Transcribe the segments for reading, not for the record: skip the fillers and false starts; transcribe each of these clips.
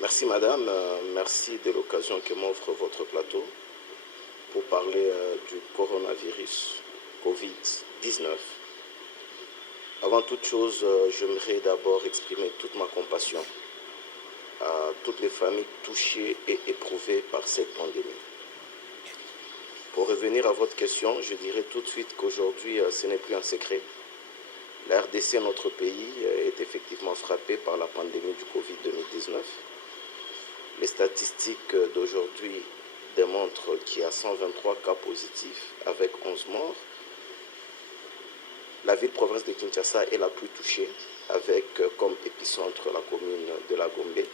Merci madame, merci de l'occasion que m'offre votre plateau pour parler du coronavirus Covid-19. Avant toute chose, j'aimerais d'abord exprimer toute ma compassion à toutes les familles touchées et éprouvées par cette pandémie. Pour revenir à votre question, je dirais tout de suite qu'aujourd'hui, ce n'est plus un secret. La RDC, notre pays, est effectivement frappé par la pandémie du Covid-19. Les statistiques d'aujourd'hui démontrent qu'il y a 123 cas positifs avec 11 morts. La ville-province de Kinshasa est la plus touchée avec comme épicentre la commune de la Gombe.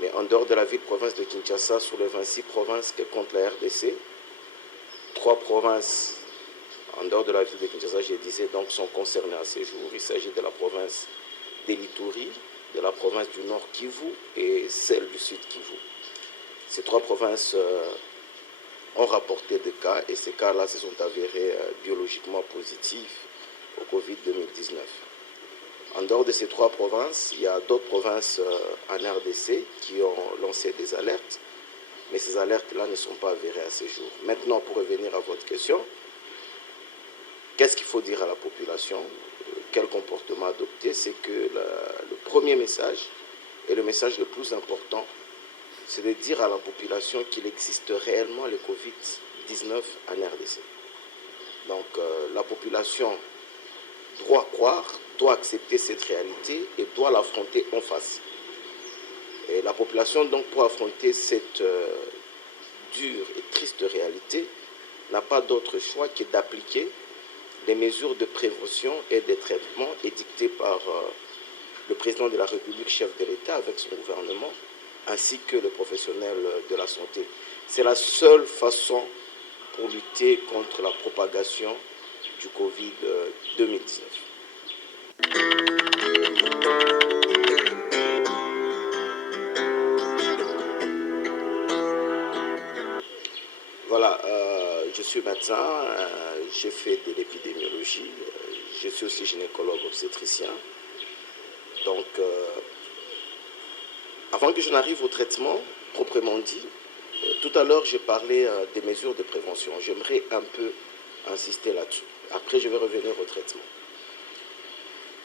Mais en dehors de la ville-province de Kinshasa, sur les 26 provinces que compte la RDC, 3 provinces en dehors de la ville de Kinshasa, je disais, donc, sont concernées à ce jour. Il s'agit de la province d'Elituri, de la province du Nord Kivu et celle du Sud Kivu. Ces 3 provinces ont rapporté des cas et ces cas-là se sont avérés biologiquement positifs au Covid-19. En dehors de ces 3 provinces, il y a d'autres provinces en RDC qui ont lancé des alertes, mais ces alertes-là ne sont pas avérées à ce jour. Maintenant, pour revenir à votre question, qu'est-ce qu'il faut dire à la population? Quel comportement adopter? C'est que le premier message et le message le plus important, c'est de dire à la population qu'il existe réellement le Covid-19 en RDC. Donc la population doit croire, doit accepter cette réalité et doit l'affronter en face. Et la population, donc, pour affronter cette dure et triste réalité, n'a pas d'autre choix que d'appliquer les mesures de prévention et de traitement édictées par le président de la République, chef de l'État, avec son gouvernement, ainsi que les professionnels de la santé. C'est la seule façon pour lutter contre la propagation du Covid-19. Voilà, je suis médecin, j'ai fait de l'épidémiologie, je suis aussi gynécologue obstétricien. Donc, avant que je n'arrive au traitement, proprement dit, tout à l'heure j'ai parlé des mesures de prévention. J'aimerais un peu insister là-dessus. Après, je vais revenir au traitement.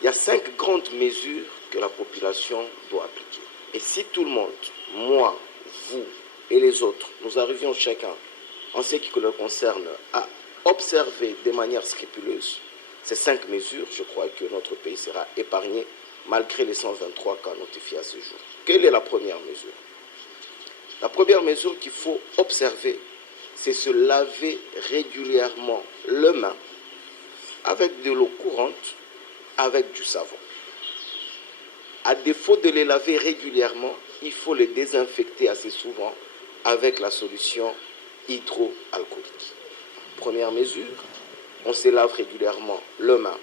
Il y a 5 grandes mesures que la population doit appliquer. Et si tout le monde, moi, vous et les autres, nous arrivions chacun, en ce qui le concerne, à observer de manière scrupuleuse ces 5 mesures, je crois que notre pays sera épargné malgré les 123 cas notifiés à ce jour. Quelle est la première mesure? La première mesure qu'il faut observer, c'est se laver régulièrement les mains avec de l'eau courante, avec du savon. À défaut de les laver régulièrement, il faut les désinfecter assez souvent avec la solution hydroalcoolique. Première mesure, on se lave régulièrement les mains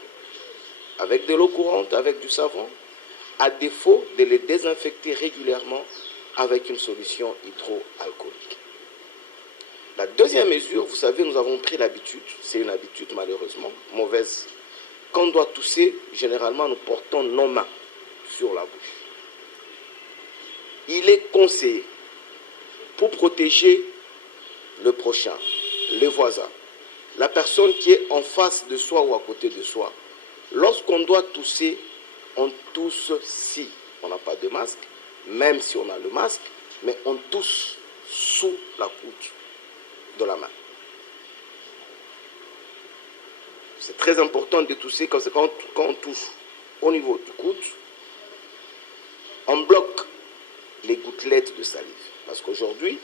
avec de l'eau courante, avec du savon, à défaut de les désinfecter régulièrement avec une solution hydroalcoolique. La deuxième mesure, vous savez, nous avons pris l'habitude, c'est une habitude malheureusement mauvaise, quand on doit tousser, généralement nous portons nos mains sur la bouche. Il est conseillé, pour protéger le prochain, les voisins, la personne qui est en face de soi ou à côté de soi, lorsqu'on doit tousser, on tousse si on n'a pas de masque, même si on a le masque, mais on tousse sous la coude de la main. C'est très important de tousser quand on touche au niveau du coude, on bloque les gouttelettes de salive. Parce qu'aujourd'hui,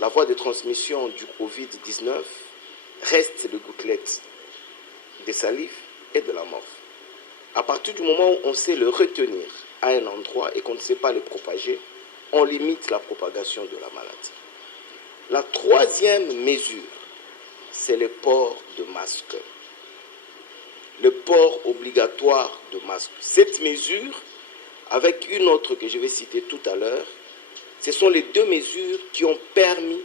la voie de transmission du Covid-19 reste les gouttelettes de salive et de la morve. À partir du moment où on sait le retenir à un endroit et qu'on ne sait pas le propager, on limite la propagation de la maladie. La troisième mesure, c'est le port de masque. Le port obligatoire de masque. Cette mesure, avec une autre que je vais citer tout à l'heure, ce sont les deux mesures qui ont permis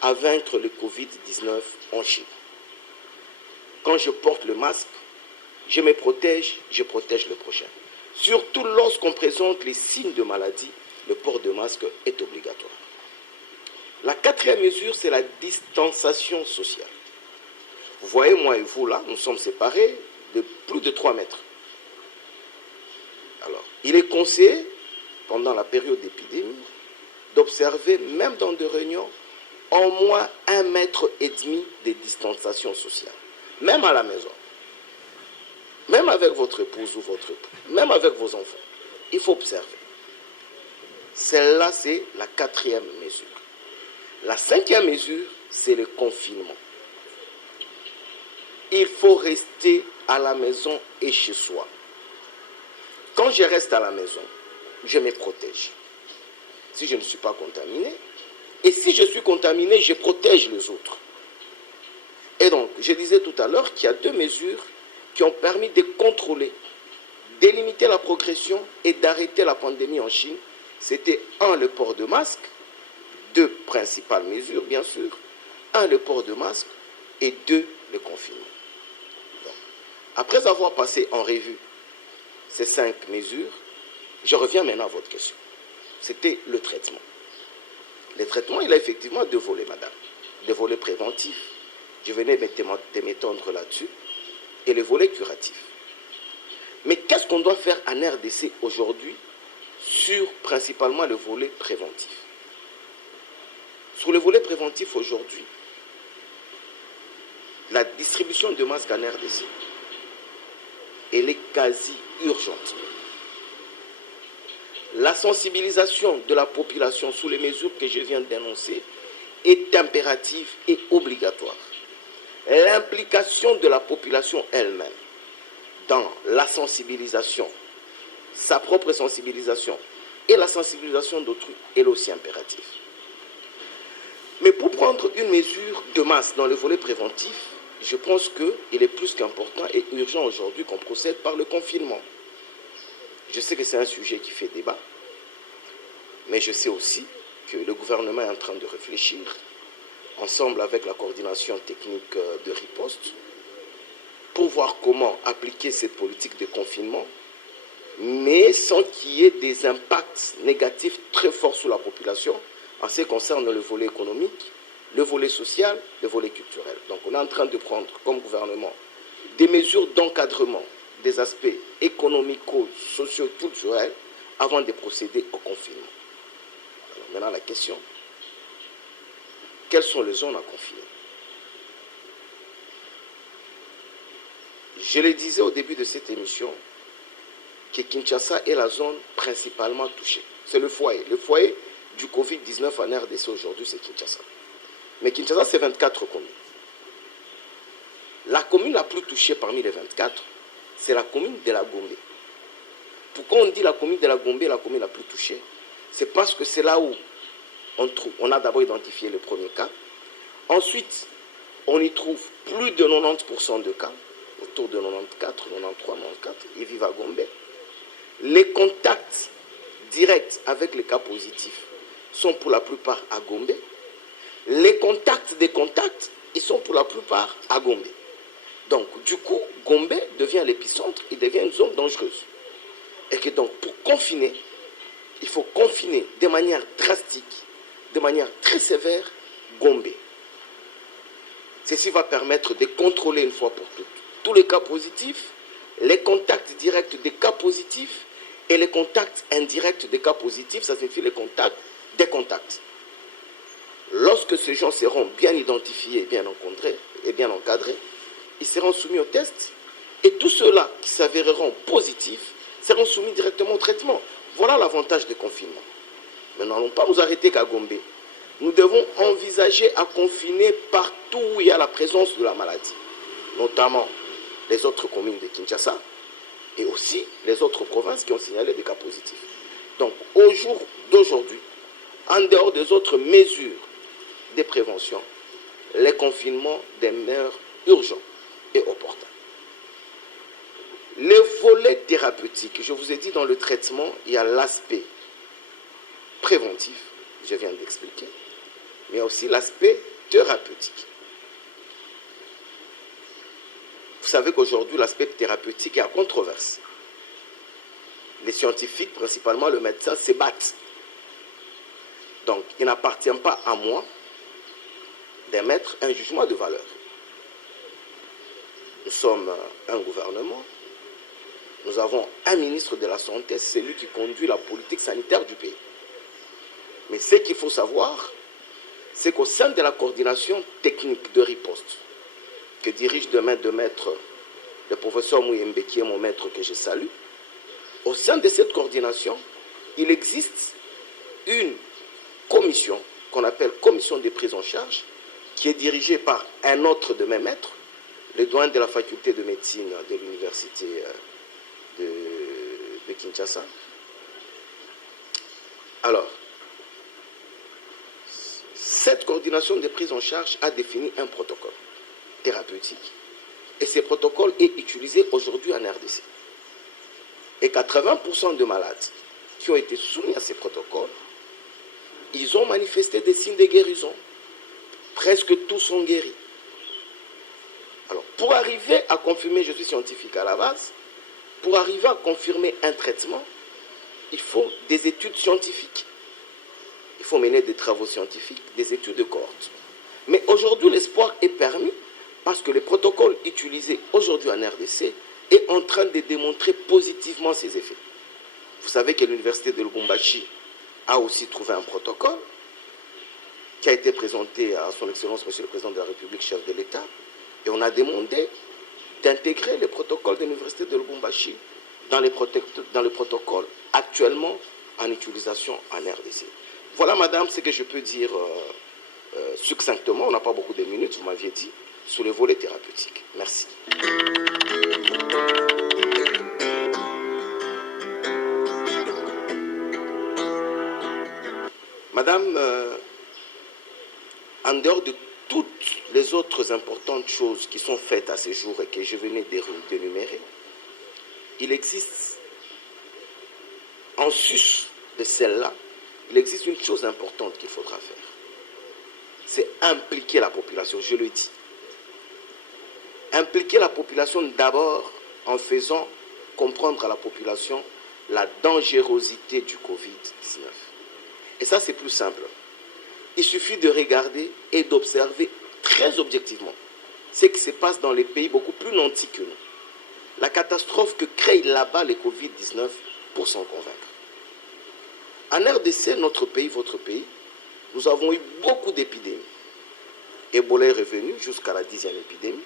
à vaincre le Covid-19 en Chine. Quand je porte le masque, je me protège, je protège le prochain. Surtout lorsqu'on présente les signes de maladie, le port de masque est obligatoire. La quatrième mesure, c'est la distanciation sociale. Vous voyez, moi et vous, là, nous sommes séparés de plus de 3 mètres. Alors, il est conseillé, pendant la période d'épidémie, d'observer, même dans des réunions, au moins 1,5 mètre de distanciation sociale. Même à la maison. Même avec votre épouse ou votre époux. Même avec vos enfants. Il faut observer. Celle-là, c'est la quatrième mesure. La cinquième mesure, c'est le confinement. Il faut rester à la maison et chez soi. Quand je reste à la maison, je me protège. Si je ne suis pas contaminé, et si je suis contaminé, je protège les autres. Et donc, je disais tout à l'heure qu'il y a deux mesures qui ont permis de contrôler, de limiter la progression et d'arrêter la pandémie en Chine. C'était un, le port de masque, deux principales mesures, bien sûr. Un, le port de masque, et deux, le confinement. Donc, après avoir passé en revue ces 5 mesures, je reviens maintenant à votre question. C'était le traitement. Le traitement, il a effectivement deux volets, madame. Le volet préventif, je venais de m'étendre là-dessus, et le volet curatif. Mais qu'est-ce qu'on doit faire en RDC aujourd'hui sur principalement le volet préventif? Sur le volet préventif aujourd'hui, la distribution de masques en RDC, elle est quasi urgente. La sensibilisation de la population sous les mesures que je viens d'énoncer est impérative et obligatoire. L'implication de la population elle-même dans la sensibilisation, sa propre sensibilisation et la sensibilisation d'autrui, est aussi impérative. Mais pour prendre une mesure de masse dans le volet préventif, je pense qu'il est plus qu'important et urgent aujourd'hui qu'on procède par le confinement. Je sais que c'est un sujet qui fait débat, mais je sais aussi que le gouvernement est en train de réfléchir, ensemble avec la coordination technique de riposte, pour voir comment appliquer cette politique de confinement, mais sans qu'il y ait des impacts négatifs très forts sur la population, en ce qui concerne le volet économique, le volet social, le volet culturel. Donc on est en train de prendre comme gouvernement des mesures d'encadrement des aspects économico-socio-culturels avant de procéder au confinement. Alors maintenant la question, quelles sont les zones à confiner? Je le disais au début de cette émission que Kinshasa est la zone principalement touchée. C'est le foyer. Le foyer du Covid-19 en RDC aujourd'hui, c'est Kinshasa. Mais Kinshasa, c'est 24 communes. La commune la plus touchée parmi les 24, c'est la commune de la Gombe. Pourquoi on dit la commune de la Gombe la commune la plus touchée? C'est parce que c'est là où on a d'abord identifié le premier cas. Ensuite, on y trouve plus de 90% de cas, autour de 94, 93, 94, ils vivent à Gombe. Les contacts directs avec les cas positifs sont pour la plupart à Gombe. Les contacts des contacts, ils sont pour la plupart à Gombe. Donc, du coup, Gombe devient l'épicentre, il devient une zone dangereuse. Et que donc, pour confiner, il faut confiner de manière drastique, de manière très sévère, Gombe. Ceci va permettre de contrôler une fois pour toutes tous les cas positifs, les contacts directs des cas positifs et les contacts indirects des cas positifs, ça signifie les contacts des contacts. Lorsque ces gens seront bien identifiés, bien encadrés et bien encadrés, ils seront soumis au test et tous ceux-là qui s'avéreront positifs seront soumis directement au traitement. Voilà l'avantage du confinement. Mais nous n'allons pas nous arrêter qu'à Gombe. Nous devons envisager à confiner partout où il y a la présence de la maladie, notamment les autres communes de Kinshasa et aussi les autres provinces qui ont signalé des cas positifs. Donc, au jour d'aujourd'hui, en dehors des autres mesures de prévention, les confinements demeurent urgents et opportuns. Le volet thérapeutique, je vous ai dit dans le traitement, il y a l'aspect préventif, je viens d'expliquer, mais il y a aussi l'aspect thérapeutique. Vous savez qu'aujourd'hui, l'aspect thérapeutique est à controverse. Les scientifiques, principalement le médecin, se battent. Donc, il n'appartient pas à moi d'émettre un jugement de valeur. Nous sommes un gouvernement, nous avons un ministre de la Santé, c'est lui qui conduit la politique sanitaire du pays. Mais ce qu'il faut savoir, c'est qu'au sein de la coordination technique de riposte, que dirige demain de maître le professeur Mouyembe, qui est mon maître que je salue, au sein de cette coordination, il existe une commission qu'on appelle commission de prise en charge, qui est dirigée par un autre de mes maîtres, le doyen de la faculté de médecine de l'université de Kinshasa. Alors, cette coordination de prise en charge a défini un protocole thérapeutique et ce protocole est utilisé aujourd'hui en RDC. Et 80% de malades qui ont été soumis à ces protocoles, ils ont manifesté des signes de guérison. Presque tous sont guéris. Alors, pour arriver à confirmer, je suis scientifique à la base, pour arriver à confirmer un traitement, il faut des études scientifiques. Il faut mener des travaux scientifiques, des études de cohorte. Mais aujourd'hui, l'espoir est permis parce que le protocole utilisé aujourd'hui en RDC est en train de démontrer positivement ses effets. Vous savez que l'université de Lubumbashi a aussi trouvé un protocole qui a été présenté à son Excellence, Monsieur le Président de la République, chef de l'État, et on a demandé d'intégrer le protocole de l'université de Lubumbashi dans le protocole actuellement en utilisation en RDC. Voilà, madame, ce que je peux dire succinctement, on n'a pas beaucoup de minutes, vous m'aviez dit, sur le volet thérapeutique. Merci. Madame, en dehors de toutes les autres importantes choses qui sont faites à ce jour et que je venais d'énumérer, il existe, en sus de celle-là, il existe une chose importante qu'il faudra faire. C'est impliquer la population, je le dis. Impliquer la population d'abord en faisant comprendre à la population la dangerosité du Covid-19. Et ça, c'est plus simple. Il suffit de regarder et d'observer très objectivement ce qui se passe dans les pays beaucoup plus nantis que nous. La catastrophe que crée là-bas le Covid-19 pour s'en convaincre. En RDC, notre pays, votre pays, nous avons eu beaucoup d'épidémies. Ebola est revenu jusqu'à la 10e épidémie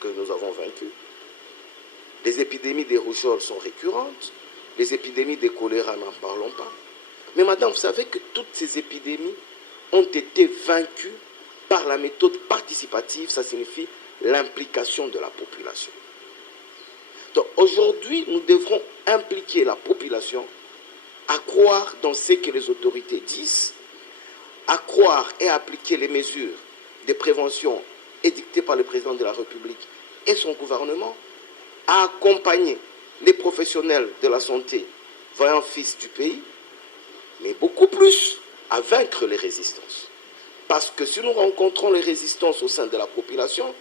que nous avons vaincue. Les épidémies des rougeoles sont récurrentes. Les épidémies de choléra, n'en parlons pas. Mais madame, vous savez que toutes ces épidémies ont été vaincues par la méthode participative, ça signifie l'implication de la population. Donc aujourd'hui, nous devrons impliquer la population à croire dans ce que les autorités disent, à croire et à appliquer les mesures de prévention édictées par le président de la République et son gouvernement, à accompagner les professionnels de la santé, vaillants fils du pays, mais beaucoup plus à vaincre les résistances. Parce que si nous rencontrons les résistances au sein de la population,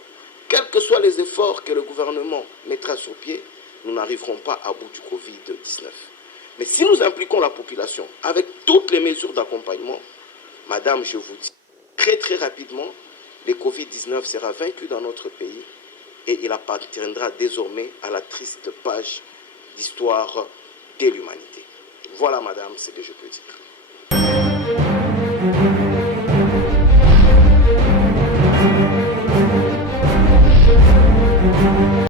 quels que soient les efforts que le gouvernement mettra sur pied, nous n'arriverons pas à bout du Covid-19. Mais si nous impliquons la population avec toutes les mesures d'accompagnement, madame, je vous dis, très rapidement, le Covid-19 sera vaincu dans notre pays et il appartiendra désormais à la triste page d'histoire de l'humanité. Voilà, madame, ce que je peux dire.